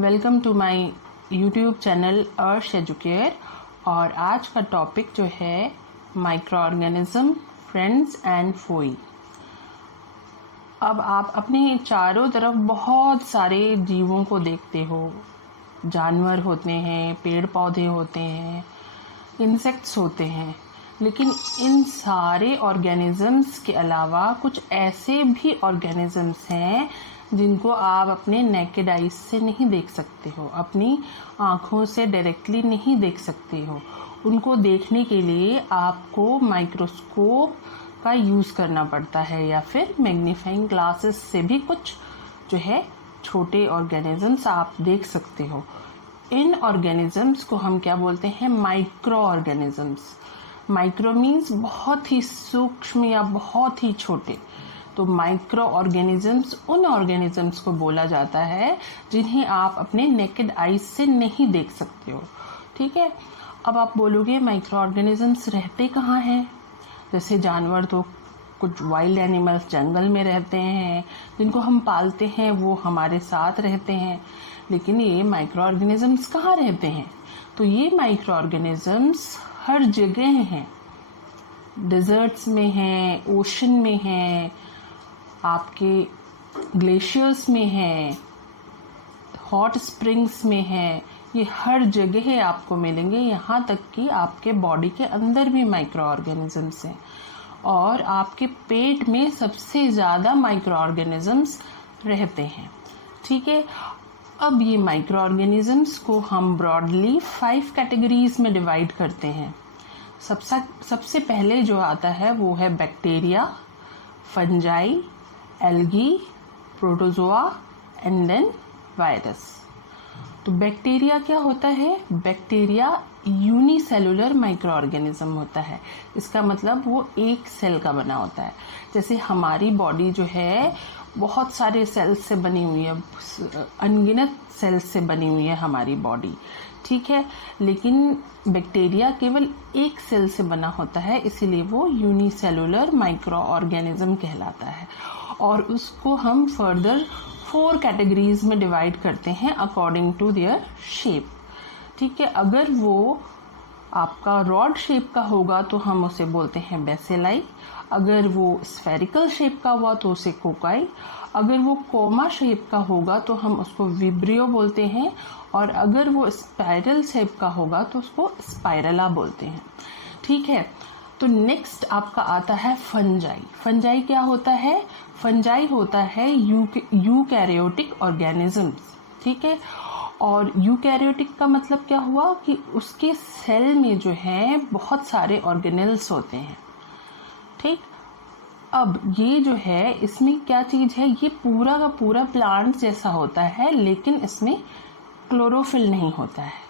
Welcome to my YouTube channel Arsh Educare. और आज का टॉपिक जो है माइक्रो ऑर्गेनिज्म, फ्रेंड्स एंड फोई। अब आप अपने चारों तरफ बहुत सारे जीवों को देखते हो। जानवर होते हैं, पेड़ पौधे होते हैं, इंसेक्ट्स होते हैं, लेकिन इन सारे ऑर्गेनिजम्स के अलावा कुछ ऐसे भी ऑर्गेनिजम्स हैं जिनको आप अपने नेकेड आइज से नहीं देख सकते हो, अपनी आँखों से डायरेक्टली नहीं देख सकते हो। उनको देखने के लिए आपको माइक्रोस्कोप का यूज़ करना पड़ता है या फिर मैग्नीफाइंग ग्लासेस से भी कुछ जो है छोटे ऑर्गेनिजम्स आप देख सकते हो। इन ऑर्गेनिजम्स को हम क्या बोलते हैं? Micro organisms. माइक्रो मीन्स बहुत ही सूक्ष्म या बहुत ही छोटे। तो माइक्रो ऑर्गेनिजम्स उन ऑर्गेनिजम्स को बोला जाता है जिन्हें आप अपने नेकेड आइज से नहीं देख सकते हो। ठीक है। अब आप बोलोगे माइक्रो ऑर्गेनिजम्स रहते कहाँ हैं? जैसे जानवर तो कुछ वाइल्ड एनिमल्स जंगल में रहते हैं, जिनको हम पालते हैं, वो हमारे साथ रहते हैं। लेकिन ये माइक्रो ऑर्गेनिजम्स कहाँ रहते हैं? तो ये माइक्रो ऑर्गेनिजम्स हर जगह हैं। डेजर्ट्स में हैं, ओशन में हैं, आपके ग्लेशियर्स में हैं, हॉट स्प्रिंग्स में हैं। ये हर जगह आपको मिलेंगे, यहाँ तक कि आपके बॉडी के अंदर भी माइक्रो ऑर्गेनिजम्स हैं। और आपके पेट में सबसे ज़्यादा माइक्रो ऑर्गेनिजम्स रहते हैं। ठीक है। अब ये माइक्रो ऑर्गेनिजम्स को हम ब्रॉडली 5 कैटेगरीज में डिवाइड करते हैं। सबसे पहले जो आता है वो है bacteria, fungi, algae, protozoa and then virus. तो बैक्टीरिया क्या होता है? बैक्टीरिया यूनिसेलुलर माइक्रो ऑर्गेनिज्म होता है। इसका मतलब वो एक सेल का बना होता है। जैसे हमारी बॉडी जो है बहुत सारे सेल्स से बनी हुई है, अनगिनत सेल्स से बनी हुई है हमारी बॉडी। ठीक है। लेकिन बैक्टीरिया केवल एक सेल से बना होता है, इसीलिए वो यूनिसेलुलर माइक्रो ऑर्गेनिज्म कहलाता है। और उसको हम फर्दर 4 कैटेगरीज में डिवाइड करते हैं अकॉर्डिंग टू देयर शेप। ठीक है। अगर वो आपका रॉड शेप का होगा तो हम उसे बोलते हैं बेसिलाई। अगर वो स्फेरिकल शेप का हुआ तो उसे कोकाई। अगर वो कोमा शेप का होगा तो हम उसको विब्रियो बोलते हैं। और अगर वो स्पाइरल शेप का होगा तो उसको स्पाइरला बोलते हैं। ठीक है। तो नेक्स्ट आपका आता है फंजाई। फंजाई क्या होता है? फंजाई होता है यूकैरियोटिक ऑर्गेनिजम्स। ठीक है। और यूकैरियोटिक का मतलब क्या हुआ कि उसके सेल में जो है बहुत सारे ऑर्गेनेल्स होते हैं। ठीक। अब ये जो है, इसमें क्या चीज़ है? ये पूरा का पूरा प्लांट जैसा होता है, लेकिन इसमें क्लोरोफिल नहीं होता है।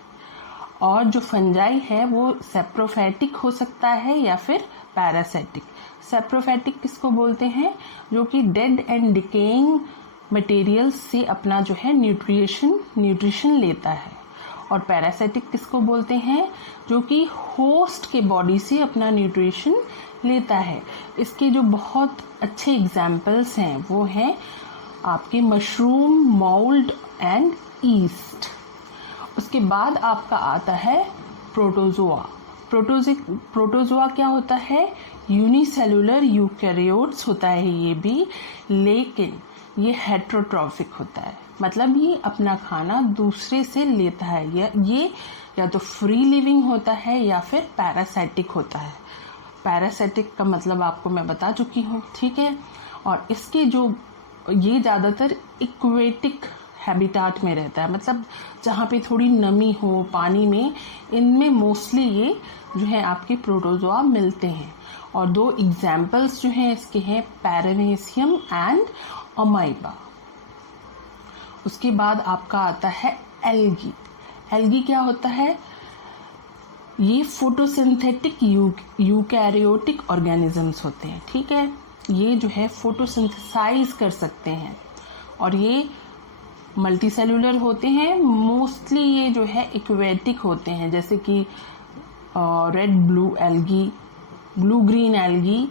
और जो फंजाई है वो सेप्रोफैटिक हो सकता है या फिर पैरासाइटिक। सेप्रोफैटिक किसको बोलते हैं? जो कि डेड एंड डिकेइंग मटेरियल से अपना जो है न्यूट्रिशन लेता है। और पैरासाइटिक किसको बोलते हैं? जो कि होस्ट के बॉडी से अपना न्यूट्रिशन लेता है। इसके जो बहुत अच्छे एग्जाम्पल्स हैं वो हैं आपके मशरूम, मोल्ड एंड ईस्ट। उसके बाद आपका आता है प्रोटोजोआ। प्रोटोजोआ क्या होता है? यूनिसेलुलर यूकैरियोट्स होता है ये भी, लेकिन ये हेट्रोट्रॉफिक होता है। मतलब ये अपना खाना दूसरे से लेता है। ये या तो फ्री लिविंग होता है या फिर पैरासाइटिक होता है। पैरासाइटिक का मतलब आपको मैं बता चुकी हूँ। ठीक है। और इसके जो ये ज़्यादातर इक्वेटिक हैबिटाट में रहता है, मतलब जहाँ पे थोड़ी नमी हो पानी में, इनमें मोस्टली ये जो है आपके प्रोटोजोआ मिलते हैं। और 2 एग्जाम्पल्स जो हैं इसके हैं पैरामेसियम एंड अमाइबा। उसके बाद आपका आता है एल्गी। एल्गी क्या होता है? ये फोटोसिंथेटिक यूकैरियोटिक ऑर्गेनिजम्स होते हैं। ठीक है। ये जो है फोटोसिंथेसाइज कर सकते हैं और ये मल्टीसेलुलर होते हैं। मोस्टली ये जो है एक्वेटिक होते हैं, जैसे कि red blue algae, blue green algae.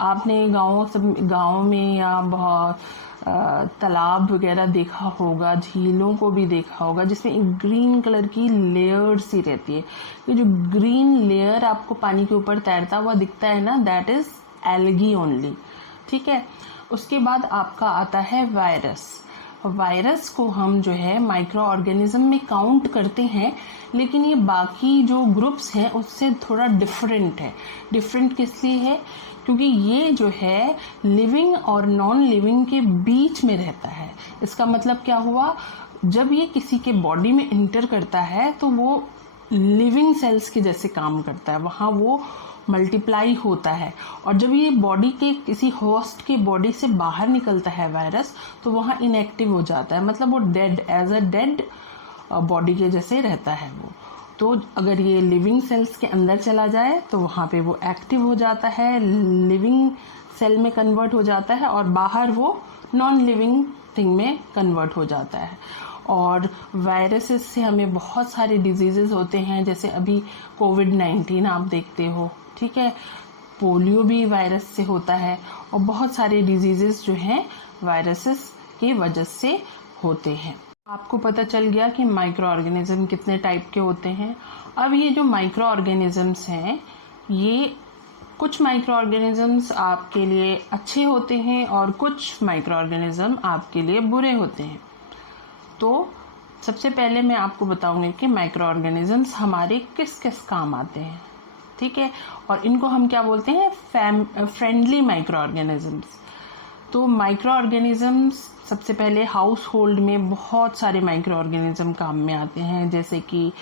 आपने गाँव में या बहुत तालाब वगैरह देखा होगा, झीलों को भी देखा होगा, जिसमें एक ग्रीन कलर की लेयर सी रहती है। ये जो ग्रीन लेयर आपको पानी के ऊपर तैरता हुआ दिखता है ना, दैट इज एल्गी ओनली। ठीक है। उसके बाद आपका आता है वायरस। वायरस को हम जो है माइक्रो ऑर्गेनिज्म में काउंट करते हैं, लेकिन ये बाकी जो ग्रुप्स हैं उससे थोड़ा डिफरेंट है। डिफरेंट किस लिए है? क्योंकि ये जो है लिविंग और नॉन लिविंग के बीच में रहता है। इसका मतलब क्या हुआ? जब ये किसी के बॉडी में इंटर करता है तो वो लिविंग सेल्स के जैसे काम करता है, वहाँ वो मल्टीप्लाई होता है। और जब ये बॉडी के किसी होस्ट के बॉडी से बाहर निकलता है वायरस, तो वहाँ इनएक्टिव हो जाता है, मतलब वो dead, as a dead body के जैसे रहता है वो। तो अगर ये लिविंग सेल्स के अंदर चला जाए तो वहाँ पे वो एक्टिव हो जाता है, लिविंग सेल में कन्वर्ट हो जाता है, और बाहर वो नॉन लिविंग थिंग में कन्वर्ट हो जाता है। और वायरसेस से हमें बहुत सारे डिजीजेस होते हैं, जैसे अभी कोविड-19 आप देखते हो, ठीक है। पोलियो भी वायरस से होता है, और बहुत सारे डिजीजेस जो हैं वायरसेस की वजह से होते हैं। आपको पता चल गया कि माइक्रो ऑर्गेनिज्म कितने टाइप के होते हैं। अब ये जो माइक्रो ऑर्गेनिजम्स हैं, ये कुछ माइक्रो ऑर्गेनिजम्स आपके लिए अच्छे होते हैं और कुछ माइक्रो ऑर्गेनिज्म आपके लिए बुरे होते हैं। तो सबसे पहले मैं आपको बताऊंगी कि माइक्रो ऑर्गेनिजम्स हमारे किस किस काम आते हैं, ठीक है। और इनको हम क्या बोलते हैं? Friendly micro organisms. तो माइक्रो ऑर्गेनिजम्स सबसे पहले हाउस होल्ड में बहुत सारे माइक्रो ऑर्गेनिज्म काम में आते हैं, जैसे कि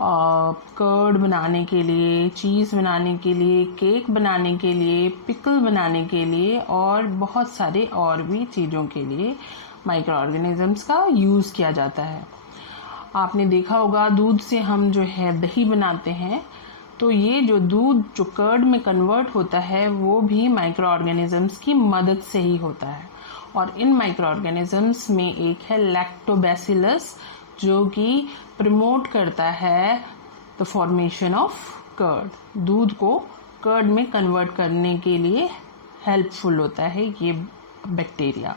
कर्ड बनाने के लिए, चीज़ बनाने के लिए, केक बनाने के लिए, पिकल बनाने के लिए, और बहुत सारे और भी चीज़ों के लिए माइक्रो ऑर्गेनिजम्स का यूज़ किया जाता है। आपने देखा होगा दूध से हम जो है दही बनाते हैं, तो ये जो दूध जो कर्ड में कन्वर्ट होता है वो भी माइक्रो ऑर्गेनिजम्स की मदद से ही होता है। और इन माइक्रो ऑर्गेनिजम्स में एक है लैक्टोबैसिलस, जो कि प्रमोट करता है द फॉर्मेशन ऑफ कर्ड। दूध को कर्ड में कन्वर्ट करने के लिए हेल्पफुल होता है ये बैक्टीरिया।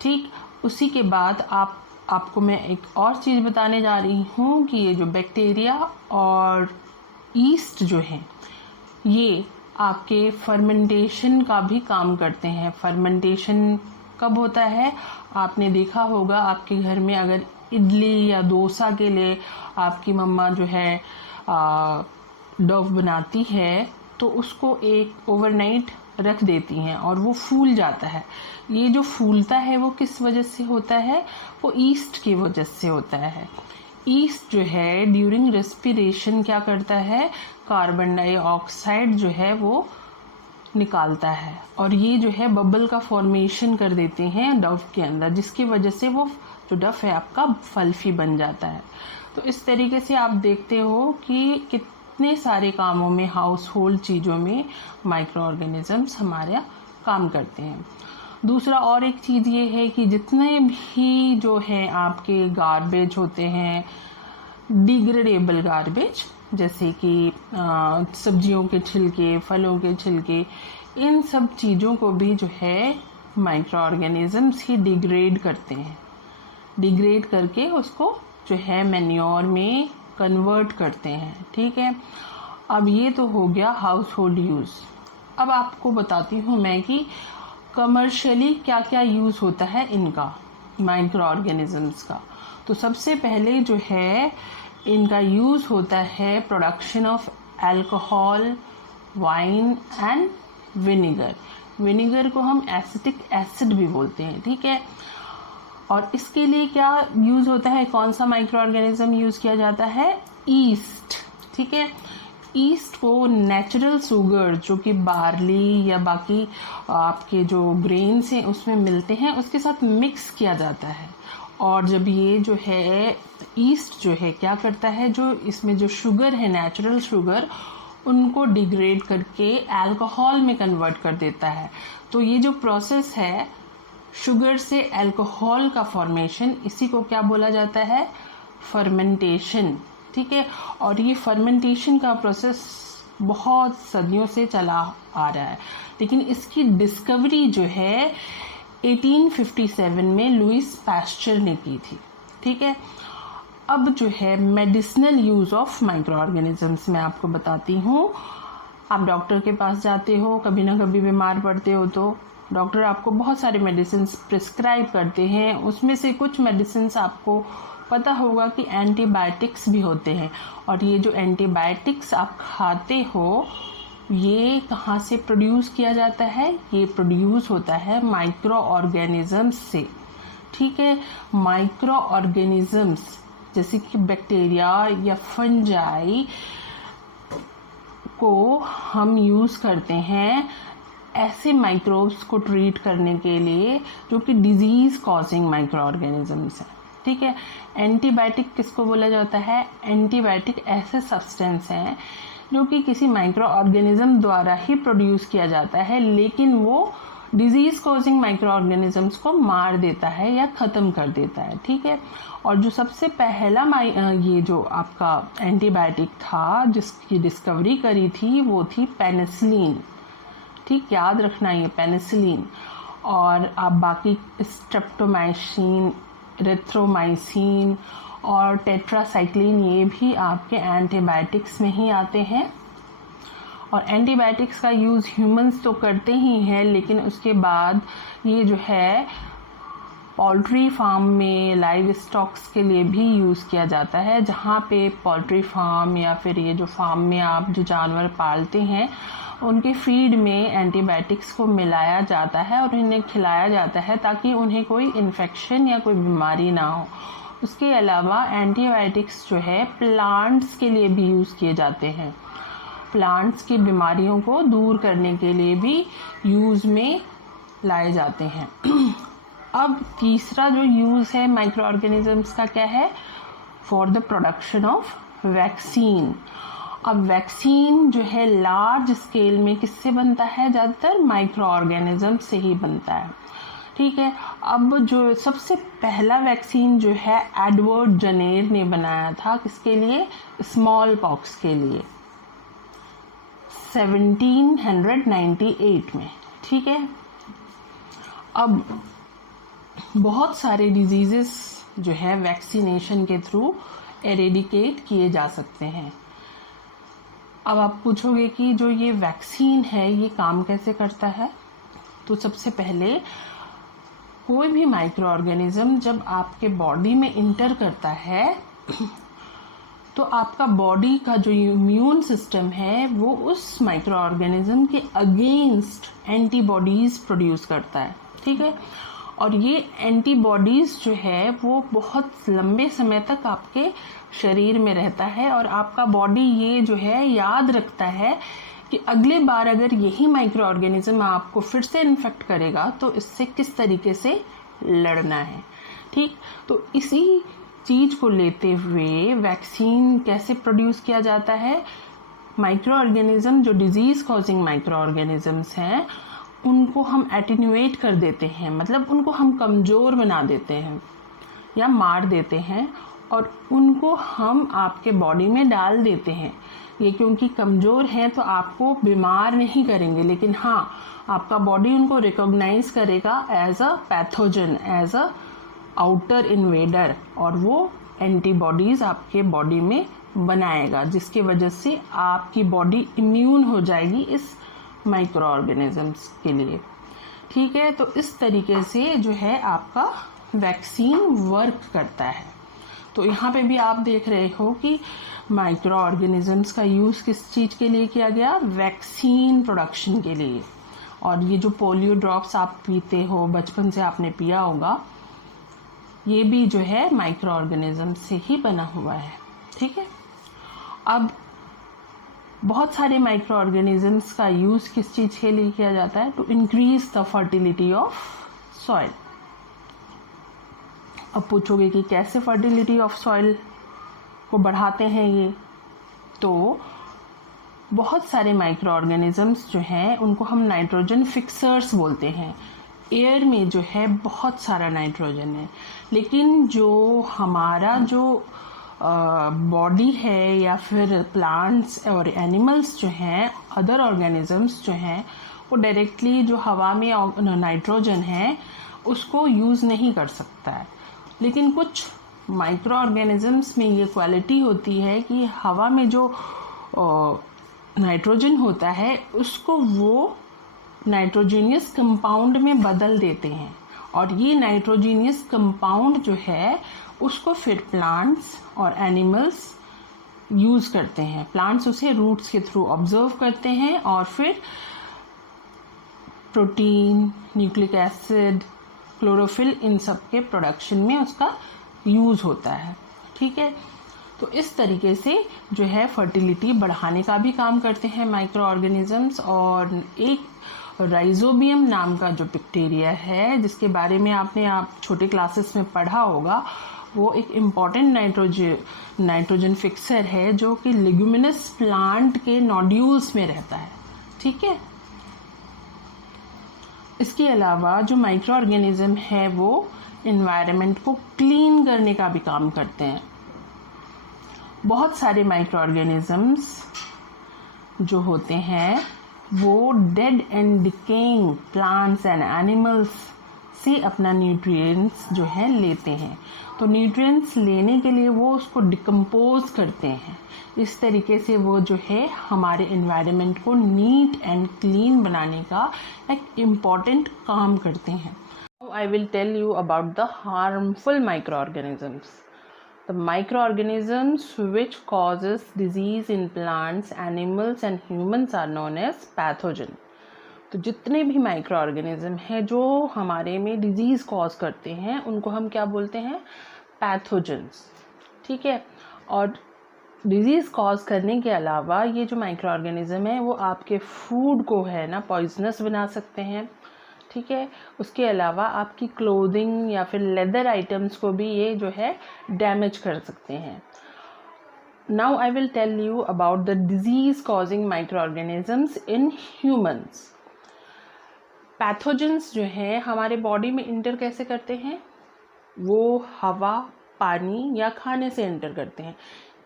ठीक, उसी के बाद आपको मैं एक और चीज़ बताने जा रही हूँ कि ये जो बैक्टीरिया और ईस्ट जो है, ये आपके फर्मेंटेशन का भी काम करते हैं। फर्मेंटेशन कब होता है? आपने देखा होगा आपके घर में अगर इडली या डोसा के लिए आपकी मम्मा जो है डो बनाती है, तो उसको एक ओवरनाइट रख देती हैं और वो फूल जाता है। ये जो फूलता है वो किस वजह से होता है? वो ईस्ट की वजह से होता है। ईस्ट जो है ड्यूरिंग रेस्पिरेशन क्या करता है? कार्बन डाइऑक्साइड जो है वो निकालता है, और ये जो है बबल का फॉर्मेशन कर देते हैं डव के अंदर, जिसकी वजह से वो जो डव है आपका फल्फी बन जाता है। तो इस तरीके से आप देखते हो कि कितने सारे कामों में, हाउस होल्ड चीज़ों में माइक्रो ऑर्गेनिजम्स हमारा काम करते हैं। दूसरा और एक चीज़ ये है कि जितने भी जो है आपके गार्बेज होते हैं, डिग्रेडेबल गार्बेज, जैसे कि सब्जियों के छिलके, फलों के छिलके, इन सब चीज़ों को भी जो है माइक्रो ऑर्गेनिजम्स ही डिग्रेड करते हैं। डिग्रेड करके उसको जो है मैन्योर में कन्वर्ट करते हैं, ठीक है। अब ये तो हो गया हाउस होल्ड यूज़। अब आपको बताती हूँ मैं कि कमर्शियली क्या क्या यूज़ होता है इनका, माइक्रो ऑर्गेनिजम्स का। तो सबसे पहले जो है इनका यूज़ होता है production of alcohol, wine and vinegar. Vinegar को हम एसिटिक एसिड भी बोलते हैं, ठीक है। और इसके लिए क्या यूज़ होता है? कौन सा माइक्रो ऑर्गेनिज्म यूज़ किया जाता है? ईस्ट, ठीक है। ईस्ट को नेचुरल शुगर जो कि बार्ली या बाकी आपके जो ग्रेन्स हैं उसमें मिलते हैं, उसके साथ मिक्स किया जाता है। और जब ये जो है ईस्ट जो है क्या करता है, जो इसमें जो शुगर है, नेचुरल शुगर, उनको डिग्रेड करके अल्कोहल में कन्वर्ट कर देता है। तो ये जो प्रोसेस है शुगर से अल्कोहल का फॉर्मेशन, इसी को क्या बोला जाता है? फर्मेंटेशन, ठीक है। और ये फर्मेंटेशन का प्रोसेस बहुत सदियों से चला आ रहा है, लेकिन इसकी डिस्कवरी जो है 1857 में लुइस पास्चर ने की थी। ठीक है, अब जो है medicinal use of micro organisms मैं आपको बताती हूँ। आप डॉक्टर के पास जाते हो, कभी ना कभी बीमार पड़ते हो तो डॉक्टर आपको बहुत सारे मेडिसिन प्रिस्क्राइब करते हैं। उसमें से कुछ मेडिसिन आपको पता होगा कि एंटीबायोटिक्स भी होते हैं, और ये जो एंटीबायोटिक्स आप खाते हो ये कहाँ से प्रोड्यूस किया जाता है? ये प्रोड्यूस होता है माइक्रो ऑर्गेनिजम्स से। ठीक है, माइक्रो ऑर्गेनिजम्स जैसे कि बैक्टीरिया या फंजाई को हम यूज़ करते हैं ऐसे माइक्रोब्स को ट्रीट करने के लिए जो कि डिजीज़ कॉजिंग माइक्रो ऑर्गेनिजम्स हैं। ठीक है, एंटीबायोटिक किसको बोला जाता है? एंटीबायोटिक ऐसे सब्सटेंस हैं जो कि किसी माइक्रो ऑर्गेनिज्म द्वारा ही प्रोड्यूस किया जाता है, लेकिन वो डिजीज़ कॉजिंग माइक्रो ऑर्गेनिजम्स को मार देता है या ख़त्म कर देता है। ठीक है, और जो सबसे पहला ये जो आपका एंटीबायोटिक था जिसकी डिस्कवरी करी थी वो थी पेनिसिलिन। ठीक, याद रखना ये पेनिसिलिन। और आप बाकी स्ट्रेप्टोमाइसिन, एरिथ्रोमाइसिन और टेट्रासाइक्लिन ये भी आपके एंटीबायोटिक्स में ही आते हैं। और एंटीबायोटिक्स का यूज़ ह्यूमंस तो करते ही हैं, लेकिन उसके बाद ये जो है पोल्ट्री फार्म में लाइव स्टॉक्स के लिए भी यूज़ किया जाता है, जहाँ पे पोल्ट्री फार्म या फिर ये जो फार्म में आप जो जानवर पालते हैं उनके फीड में एंटीबायोटिक्स को मिलाया जाता है और उन्हें खिलाया जाता है ताकि उन्हें कोई इन्फेक्शन या कोई बीमारी ना हो। उसके अलावा एंटीबायोटिक्स जो है प्लांट्स के लिए भी यूज़ किए जाते हैं, प्लांट्स की बीमारियों को दूर करने के लिए भी यूज़ में लाए जाते हैं। अब तीसरा जो यूज़ है माइक्रो ऑर्गेनिजम्स का क्या है? For the production of vaccine. अब वैक्सीन जो है लार्ज स्केल में किससे बनता है? ज़्यादातर माइक्रो ऑर्गेनिज्म से ही बनता है। ठीक है, अब जो सबसे पहला वैक्सीन जो है एडवर्ड जनेर ने बनाया था, किसके लिए? स्मॉल पॉक्स के लिए, 1798 में। ठीक है, अब बहुत सारे डिजीजेस जो है वैक्सीनेशन के थ्रू एरेडिकेट किए जा सकते हैं। अब आप पूछोगे कि जो ये वैक्सीन है ये काम कैसे करता है? तो सबसे पहले कोई भी माइक्रो ऑर्गेनिज्म जब आपके बॉडी में इंटर करता है तो आपका बॉडी का जो इम्यून सिस्टम है वो उस माइक्रो ऑर्गेनिज्म के अगेंस्ट एंटीबॉडीज प्रोड्यूस करता है। ठीक है, और ये एंटीबॉडीज जो है वो बहुत लंबे समय तक आपके शरीर में रहता है और आपका बॉडी ये जो है याद रखता है कि अगले बार अगर यही माइक्रो ऑर्गेनिज्म आपको फिर से इन्फेक्ट करेगा तो इससे किस तरीके से लड़ना है। ठीक, तो इसी चीज को लेते हुए वैक्सीन कैसे प्रोड्यूस किया जाता है? माइक्रो ऑर्गेनिज्म जो डिजीज कॉजिंग माइक्रो ऑर्गेनिजम्स हैं उनको हम एटेन्यूएट कर देते हैं, मतलब उनको हम कमज़ोर बना देते हैं या मार देते हैं और उनको हम आपके बॉडी में डाल देते हैं। ये क्योंकि कमज़ोर हैं तो आपको बीमार नहीं करेंगे, लेकिन हाँ आपका बॉडी उनको रिकॉग्नाइज करेगा as a pathogen, as a outer invader, और वो एंटीबॉडीज़ आपके बॉडी में बनाएगा जिसके वजह से आपकी बॉडी इम्यून हो जाएगी इस माइक्रो ऑर्गेनिजम्स के लिए। ठीक है, तो इस तरीके से जो है आपका वैक्सीन वर्क करता है। तो यहाँ पे भी आप देख रहे हो कि माइक्रो ऑर्गेनिजम्स का यूज़ किस चीज़ के लिए किया गया? वैक्सीन प्रोडक्शन के लिए। और ये जो पोलियो ड्रॉप्स आप पीते हो, बचपन से आपने पिया होगा, ये भी जो है माइक्रो ऑर्गेनिज्म से ही बना हुआ है। ठीक है, अब बहुत सारे माइक्रो ऑर्गेनिजम्स का यूज़ किस चीज़ के लिए किया जाता है? To increase the fertility of soil. अब पूछोगे कि कैसे फर्टिलिटी ऑफ सॉइल को बढ़ाते हैं ये? तो बहुत सारे माइक्रो ऑर्गेनिजम्स जो हैं उनको हम नाइट्रोजन फिक्सर्स बोलते हैं। एयर में जो है बहुत सारा नाइट्रोजन है, लेकिन जो हमारा जो बॉडी है या फिर प्लांट्स और एनिमल्स जो हैं, अदर ऑर्गेनिजम्स जो हैं, वो डायरेक्टली जो हवा में नाइट्रोजन है उसको यूज़ नहीं कर सकता है। लेकिन कुछ माइक्रो ऑर्गेनिजम्स में ये क्वालिटी होती है कि हवा में जो नाइट्रोजन होता है उसको वो नाइट्रोजीनियस कंपाउंड में बदल देते हैं, और ये नाइट्रोजीनियस कंपाउंड जो है उसको फिर प्लांट्स और एनिमल्स यूज़ करते हैं। प्लांट्स उसे रूट्स के थ्रू ऑब्जर्व करते हैं और फिर प्रोटीन, न्यूक्लिक एसिड, क्लोरोफिल, इन सब के प्रोडक्शन में उसका यूज़ होता है। ठीक है, तो इस तरीके से जो है फर्टिलिटी बढ़ाने का भी काम करते हैं माइक्रो ऑर्गेनिजम्स। और एक राइजोबियम नाम का जो बैक्टीरिया है जिसके बारे में आपने छोटे क्लासेस में पढ़ा होगा, वो एक इम्पॉर्टेंट नाइट्रोजन फिक्सर है जो कि लेग्यूमिनस प्लांट के नोड्यूल्स में रहता है। ठीक है, इसके अलावा जो माइक्रो ऑर्गेनिज्म है वो इन्वायरमेंट को क्लीन करने का भी काम करते हैं। बहुत सारे माइक्रो ऑर्गेनिजम्स जो होते हैं वो dead and decaying plants and animals से अपना न्यूट्रिएंट्स जो है लेते हैं। तो न्यूट्रिएंट्स लेने के लिए वो उसको डिकम्पोज करते हैं। इस तरीके से वो जो है हमारे एनवायरनमेंट को नीट एंड क्लीन बनाने का एक इम्पॉर्टेंट काम करते हैं। I will tell you about the harmful microorganisms. The microorganisms which causes disease in plants, animals and humans are known as pathogen. तो जितने भी माइक्रो ऑर्गेनिज्म हैं जो हमारे में डिजीज़ कॉज करते हैं उनको हम क्या बोलते हैं? पैथोजेंस। ठीक है, और डिजीज़ कॉज करने के अलावा ये जो माइक्रो ऑर्गेनिज्म है वो आपके फूड को है ना पॉइजनस बना सकते हैं। ठीक है, उसके अलावा आपकी क्लोथिंग या फिर लेदर आइटम्स को भी ये जो है डैमेज कर सकते हैं। Now I will tell you about the disease causing micro organisms in humans. Pathogens जो है हमारे बॉडी में इंटर कैसे करते हैं? वो हवा, पानी या खाने से इंटर करते हैं।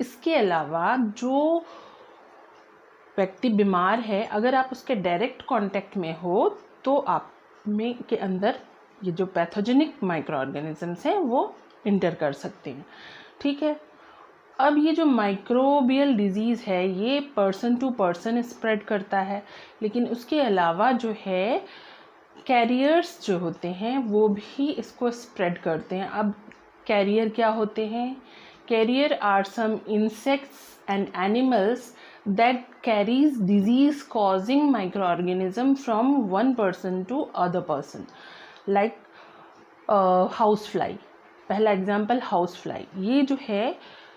इसके अलावा जो व्यक्ति बीमार है अगर आप उसके डायरेक्ट कांटेक्ट में हो तो आप में के अंदर ये जो पैथोजेनिक माइक्रो ऑर्गेनिजम्स हैं वो इंटर कर सकते हैं। ठीक है, अब ये जो माइक्रोबियल डिजीज़ है ये पर्सन टू पर्सन स्प्रेड करता है, लेकिन उसके अलावा जो है कैरियर्स जो होते हैं वो भी इसको स्प्रेड करते हैं। अब कैरियर क्या होते हैं? Carrier are some insects and animals that carries disease causing microorganism from one person to other person, like house fly। पहला एग्जाम्पल हाउस फ्लाई। ये जो है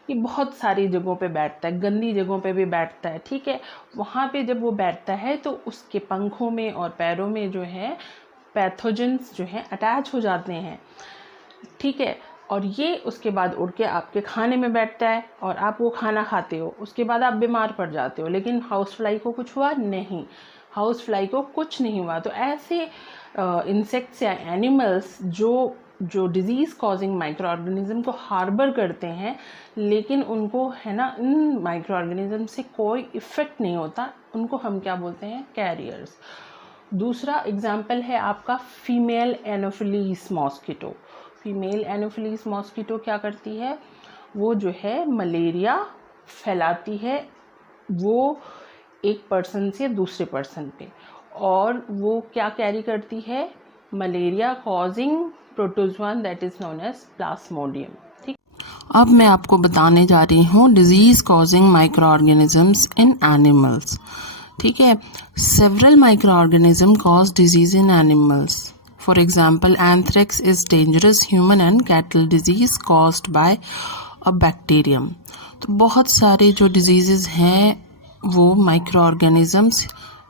ये बहुत सारी जगहों पे बैठता है, गंदी जगहों पे भी बैठता है। ठीक है, वहाँ पे जब वो बैठता है तो उसके पंखों में और पैरों में जो है पैथोजेंस जो है अटैच हो जाते हैं। ठीक है, और ये उसके बाद उड़ के आपके खाने में बैठता है और आप वो खाना खाते हो, उसके बाद आप बीमार पड़ जाते हो। लेकिन हाउस फ्लाई को कुछ हुआ नहीं, हाउस फ्लाई को कुछ नहीं हुआ। तो ऐसे इंसेक्ट्स या एनिमल्स जो डिजीज़ कॉजिंग माइक्रो ऑर्गेनिज्म को हार्बर करते हैं लेकिन उनको है ना इन माइक्रो ऑर्गेनिज्म से कोई इफ़ेक्ट नहीं होता, उनको हम क्या बोलते हैं? कैरियर्स। दूसरा एग्जाम्पल है आपका female Anopheles mosquito. Female Anopheles mosquito क्या करती है? वो जो है मलेरिया फैलाती है, वो एक पर्सन से दूसरे पर्सन पे, और वो क्या कैरी करती है? Malaria causing protozoan that is known as plasmodium. ठीक, अब मैं आपको बताने जा रही हूँ disease causing micro organisms in animals. ठीक है, several micro organism cause disease in animals. For example, anthrax is dangerous human and cattle disease caused by a bacterium. तो बहुत सारे जो डिजीज़ हैं वो माइक्रो ऑर्गेनिजम्स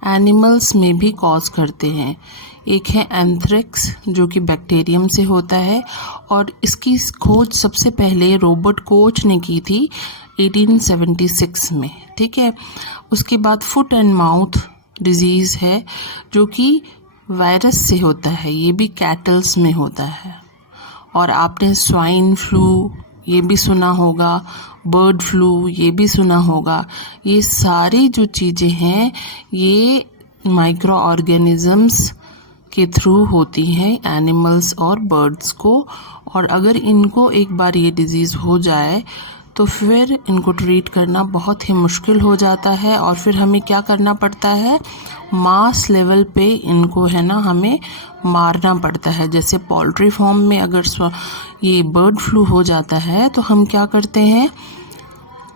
एनिमल्स में भी कॉज करते हैं। एक है एंथ्रेक्स जो कि बैक्टीरियम से होता है, और इसकी खोज सबसे पहले रॉबर्ट कोच ने की थी 1876 में। ठीक है, उसके बाद फुट एंड माउथ डिजीज़ है जो कि वायरस से होता है, ये भी कैटल्स में होता है। और आपने स्वाइन फ्लू ये भी सुना होगा, बर्ड फ्लू ये भी सुना होगा। ये सारी जो चीज़ें हैं ये माइक्रो ऑर्गेनिजम्स के थ्रू होती हैं एनिमल्स और बर्ड्स को, और अगर इनको एक बार ये डिज़ीज़ हो जाए तो फिर इनको ट्रीट करना बहुत ही मुश्किल हो जाता है, और फिर हमें क्या करना पड़ता है, मास लेवल पे इनको है ना हमें मारना पड़ता है। जैसे पोल्ट्री फार्म में अगर ये बर्ड फ्लू हो जाता है तो हम क्या करते हैं,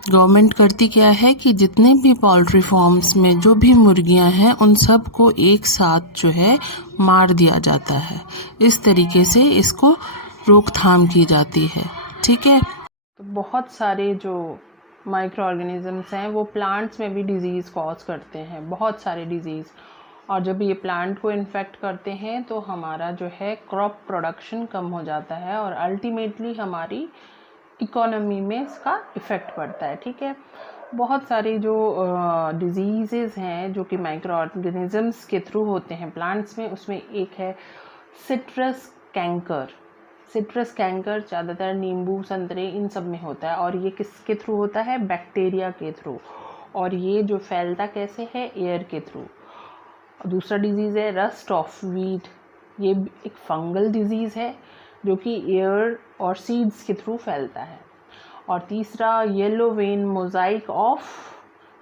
गवर्नमेंट करती क्या है कि जितने भी पोल्ट्री फार्म्स में जो भी मुर्गियां हैं उन सब को एक साथ जो है मार दिया जाता है। इस तरीके से इसको रोकथाम की जाती है। ठीक है, तो बहुत सारे जो माइक्रो ऑर्गेनिजम्स हैं वो प्लांट्स में भी डिजीज़ कॉज करते हैं, बहुत सारे डिजीज़, और जब ये प्लांट को इन्फेक्ट करते हैं तो हमारा जो है क्रॉप प्रोडक्शन कम हो जाता है और अल्टीमेटली हमारी इकोनॉमी में इसका इफ़ेक्ट पड़ता है। ठीक है, बहुत सारी जो डिजीज़ेज़ हैं जो कि माइक्रो ऑर्गेनिजम्स के थ्रू होते हैं प्लांट्स में, उसमें एक है सिट्रस कैंकर। सिट्रस कैंकर ज़्यादातर नींबू, संतरे, इन सब में होता है, और ये किसके थ्रू होता है, बैक्टीरिया के थ्रू, और ये जो फैलता कैसे है, एयर के थ्रू। दूसरा डिजीज़ है रस्ट ऑफ वीट, ये एक फंगल डिजीज़ है जो कि एयर और सीड्स के थ्रू फैलता है। और तीसरा येलो वेन मोज़ाइक ऑफ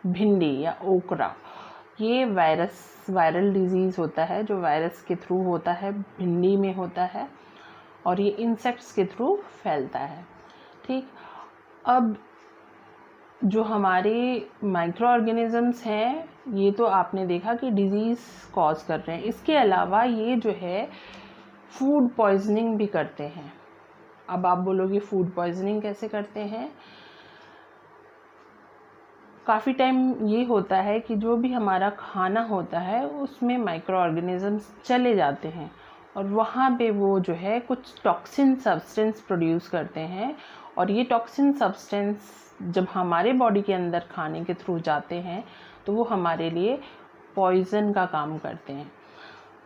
भिंडी या ओकरा, ये वायरल डिजीज़ होता है जो वायरस के थ्रू होता है, भिंडी में होता है, और ये इंसेक्ट्स के थ्रू फैलता है। ठीक, अब जो हमारे माइक्रो ऑर्गेनिजम्स हैं ये तो आपने देखा कि डिजीज़ कॉज कर रहे हैं, इसके अलावा ये जो है फूड पॉइजनिंग भी करते हैं। अब आप बोलोगे फूड पॉइजनिंग कैसे करते हैं, काफ़ी टाइम ये होता है कि जो भी हमारा खाना होता है उसमें माइक्रो ऑर्गेनिजम्स चले जाते हैं और वहाँ पे वो जो है कुछ टॉक्सिन सब्सटेंस प्रोड्यूस करते हैं, और ये टॉक्सिन सब्सटेंस जब हमारे बॉडी के अंदर खाने के थ्रू जाते हैं तो वो हमारे लिए पॉइज़न का काम करते हैं।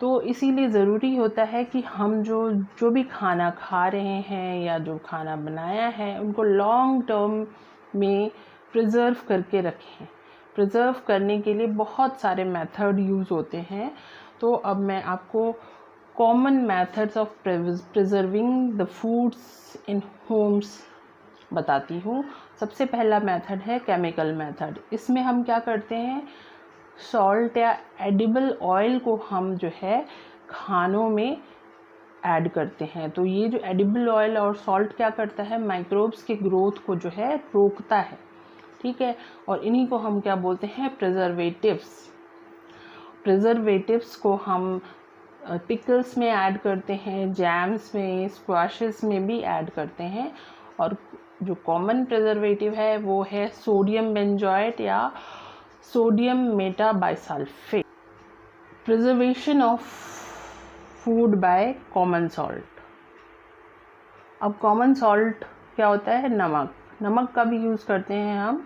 तो इसीलिए ज़रूरी होता है कि हम जो भी खाना खा रहे हैं या जो खाना बनाया है उनको लॉन्ग टर्म में प्रिज़र्व करके रखें। प्रिज़र्व करने के लिए बहुत सारे मेथड यूज़ होते हैं। तो अब मैं आपको common methods of preserving the foods in Holmes बताती हूँ। सबसे पहला मेथड है केमिकल मेथड। इसमें हम क्या करते हैं, सॉल्ट या एडिबल ऑयल को हम जो है खानों में ऐड करते हैं। तो ये जो एडिबल ऑयल और सॉल्ट क्या करता है, माइक्रोब्स के ग्रोथ को जो है रोकता है। ठीक है, और इन्हीं को हम क्या बोलते हैं, प्रिजर्वेटिव्स। प्रिजर्वेटिव्स को हम पिकल्स में ऐड करते हैं, जैम्स में, स्क्वाशेस में भी ऐड करते हैं। और जो कॉमन प्रिजर्वेटिव है वो है सोडियम बेंजोएट या sodium metabisulphite. Preservation of food by common salt. अब कॉमन सॉल्ट क्या होता है, नमक। नमक का भी यूज़ करते हैं हम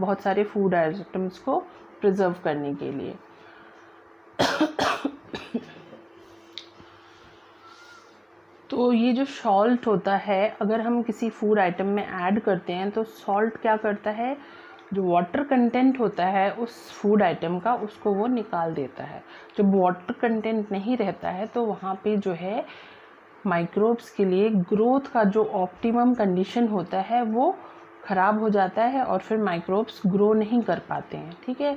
बहुत सारे फूड आइटम्स को प्रिजर्व करने के लिए। तो ये जो सॉल्ट होता है, अगर हम किसी फूड आइटम में ऐड करते हैं तो सॉल्ट क्या करता है, जो वाटर कंटेंट होता है उस फूड आइटम का उसको वो निकाल देता है। जब वाटर कंटेंट नहीं रहता है तो वहाँ पे जो है माइक्रोब्स के लिए ग्रोथ का जो ऑप्टिमम कंडीशन होता है वो ख़राब हो जाता है और फिर माइक्रोब्स ग्रो नहीं कर पाते हैं। ठीक है,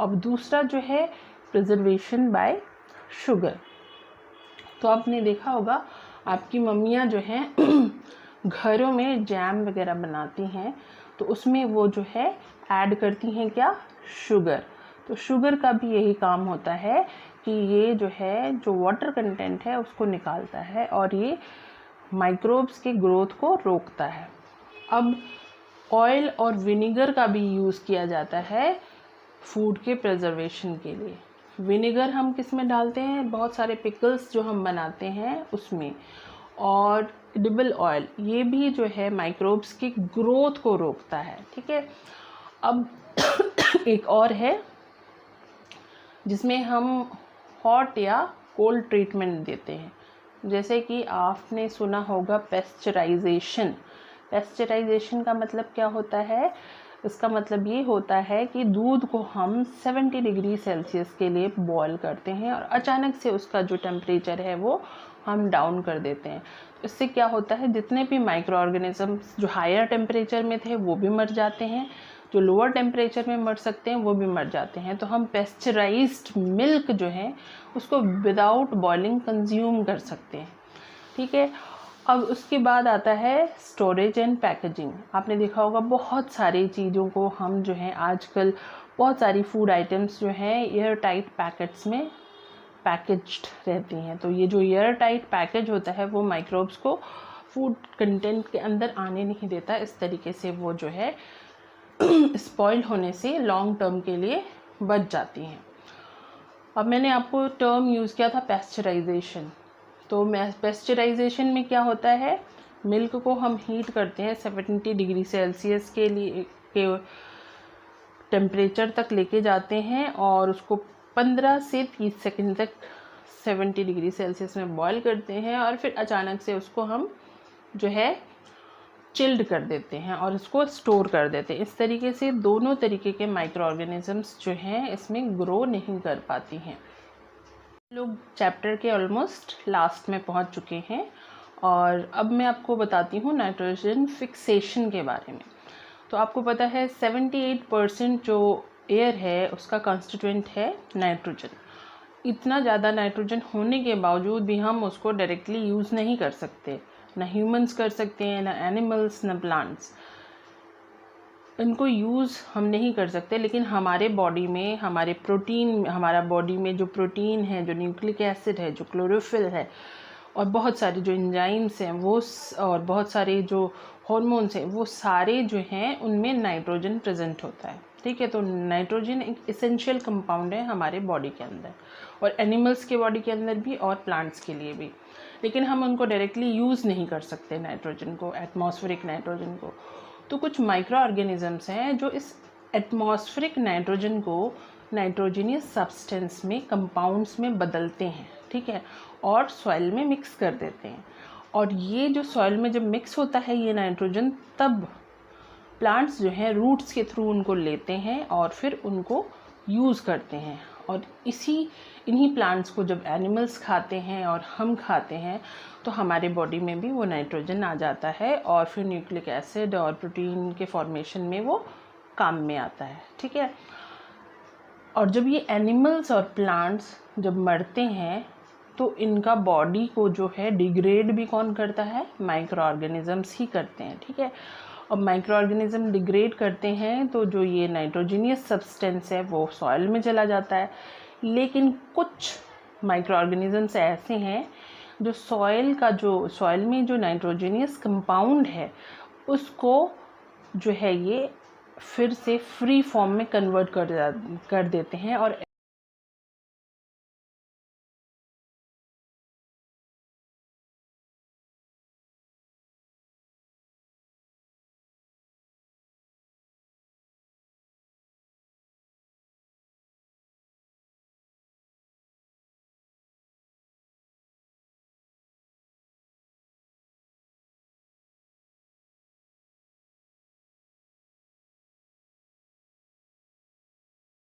अब दूसरा जो है प्रिजर्वेशन बाय शुगर। तो आपने देखा होगा आपकी मम्मियाँ जो हैं घरों में जैम वगैरह बनाती हैं तो उसमें वो जो है ऐड करती हैं क्या, शुगर। तो शुगर का भी यही काम होता है कि ये जो है जो वाटर कंटेंट है उसको निकालता है और ये माइक्रोब्स के ग्रोथ को रोकता है। अब ऑयल और विनेगर का भी यूज़ किया जाता है फूड के प्रिजर्वेशन के लिए। विनेगर हम किस में डालते हैं, बहुत सारे पिकल्स जो हम बनाते हैं उसमें। और एडिबल ऑयल ये भी जो है माइक्रोब्स की ग्रोथ को रोकता है। ठीक है, अब एक और है जिसमें हम हॉट या कोल्ड ट्रीटमेंट देते हैं, जैसे कि आपने सुना होगा पेस्चराइजेशन। पेस्चराइजेशन का मतलब क्या होता है, इसका मतलब ये होता है कि दूध को हम 70 डिग्री सेल्सियस के लिए बॉईल करते हैं और अचानक से उसका जो टेम्परेचर है वो हम डाउन कर देते हैं। तो इससे क्या होता है, जितने भी माइक्रो ऑर्गेनिजम्स जो हायर टेम्परेचर में थे वो भी मर जाते हैं, जो लोअर टेम्परेचर में मर सकते हैं वो भी मर जाते हैं। तो हम पेस्चराइज्ड मिल्क जो है उसको विदाउट बॉइलिंग कंज्यूम कर सकते हैं। ठीक है, अब उसके बाद आता है स्टोरेज एंड पैकेजिंग। आपने देखा होगा बहुत सारी चीज़ों को हम जो है आजकल बहुत सारी फूड आइटम्स जो हैं एयर टाइट पैकेट्स में पैकेज्ड रहती हैं। तो ये जो एयर टाइट पैकेज होता है वो माइक्रोब्स को फूड कंटेंट के अंदर आने नहीं देता। इस तरीके से वो जो है स्पॉइल होने से लॉन्ग टर्म के लिए बच जाती हैं। अब मैंने आपको टर्म यूज़ किया था पेस्चराइजेशन। तो पेस्चराइजेशन में क्या होता है, मिल्क को हम हीट करते हैं 70 डिग्री सेल्सियस के लिए के टेम्परेचर तक लेके जाते हैं और उसको 15 से 30 सेकंड तक 70 डिग्री सेल्सियस में बॉईल करते हैं और फिर अचानक से उसको हम जो है चिल्ड कर देते हैं और इसको स्टोर कर देते हैं। इस तरीके से दोनों तरीके के माइक्रो ऑर्गेनिजम्स जो हैं इसमें ग्रो नहीं कर पाती हैं। लोग चैप्टर के ऑलमोस्ट लास्ट में पहुंच चुके हैं और अब मैं आपको बताती हूँ नाइट्रोजन फिक्सेशन के बारे में। तो आपको पता है 78% जो एयर है उसका कॉन्स्टिट्यूएंट है नाइट्रोजन। इतना ज़्यादा नाइट्रोजन होने के बावजूद भी हम उसको डायरेक्टली यूज़ नहीं कर सकते, ना ह्यूमंस कर सकते हैं, ना एनिमल्स, ना प्लांट्स। इनको यूज़ हम नहीं कर सकते, लेकिन हमारे बॉडी में हमारा बॉडी में जो प्रोटीन है, जो न्यूक्लिक एसिड है, जो क्लोरोफिल है और बहुत सारे जो एंजाइम्स हैं वो और बहुत सारे जो हॉर्मोन्स हैं वो सारे जो हैं उनमें नाइट्रोजन प्रेजेंट होता है। ठीक है, तो नाइट्रोजन एक इसेंशियल कंपाउंड है हमारे बॉडी के अंदर और एनिमल्स के बॉडी के अंदर भी और प्लांट्स के लिए भी। लेकिन हम उनको डायरेक्टली यूज़ नहीं कर सकते नाइट्रोजन को, एटमॉस्फेरिक नाइट्रोजन को। तो कुछ माइक्रो ऑर्गेनिजम्स हैं जो इस एटमॉस्फेरिक नाइट्रोजन को नाइट्रोजनियस सब्सटेंस में, कंपाउंड्स में बदलते हैं। ठीक है, और सॉइल में मिक्स कर देते हैं। और ये जो सॉइल में जब मिक्स होता है ये नाइट्रोजन, तब प्लांट्स जो हैं रूट्स के थ्रू उनको लेते हैं और फिर उनको यूज़ करते हैं। और इन्हीं प्लांट्स को जब एनिमल्स खाते हैं और हम खाते हैं तो हमारे बॉडी में भी वो नाइट्रोजन आ जाता है और फिर न्यूक्लिक एसिड और प्रोटीन के फॉर्मेशन में वो काम में आता है। ठीक है, और जब ये एनिमल्स और प्लांट्स जब मरते हैं तो इनका बॉडी को जो है डिग्रेड भी कौन करता है, माइक्रो ऑर्गेनिजम्स ही करते हैं। ठीक है, और माइक्रो ऑर्गेनिज्म डिग्रेड करते हैं तो जो ये नाइट्रोजनियस सब्सटेंस है वो सॉइल में चला जाता है। लेकिन कुछ माइक्रो ऑर्गेनिजम्स ऐसे हैं जो सॉइल में जो नाइट्रोजनियस कंपाउंड है उसको जो है ये फिर से फ्री फॉर्म में कन्वर्ट कर देते हैं और